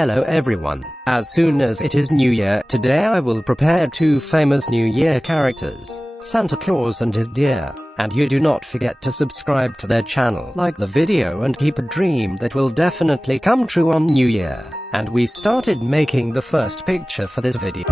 Hello everyone. As soon as it is New Year, today I will prepare two famous New Year characters, Santa Claus and his deer. And you do not forget to subscribe to their channel, like the video and keep a dream that will definitely come true on New Year. And we started making the first picture for this video.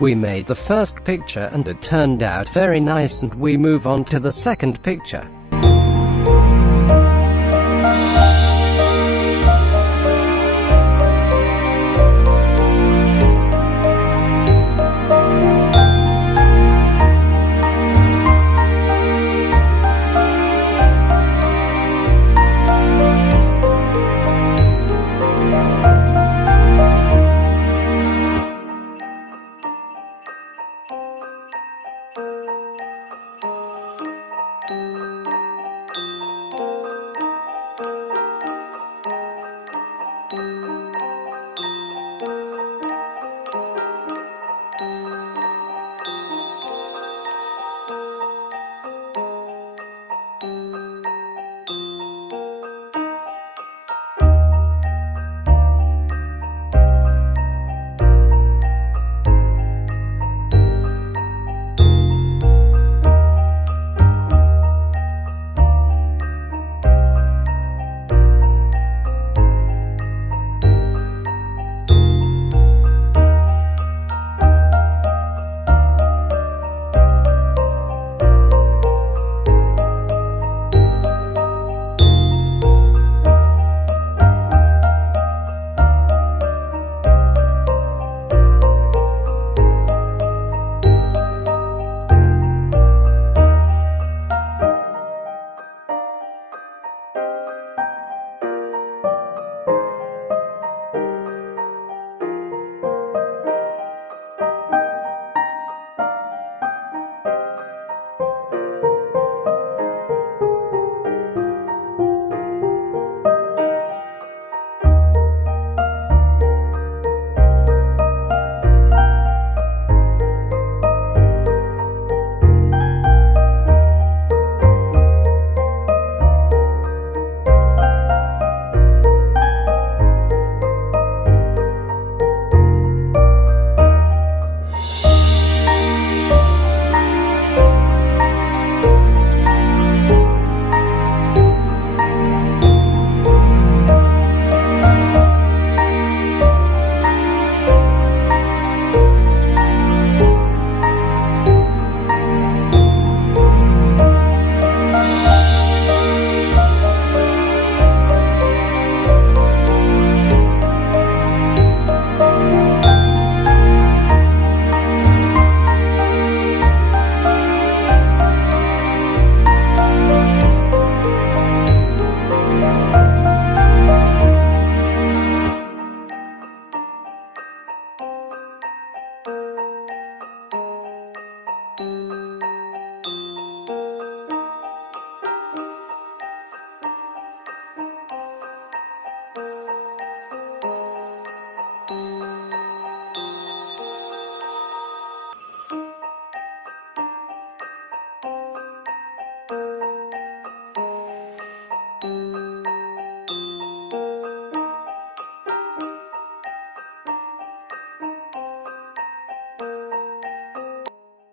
We made the first picture and it turned out very nice, and we move on to the second picture.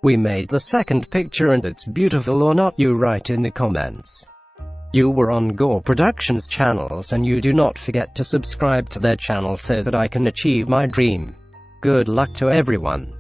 We made the second picture and it's beautiful or not, you write in the comments. You were on Gore Productions channels and you do not forget to subscribe to their channel so that I can achieve my dream. Good luck to everyone.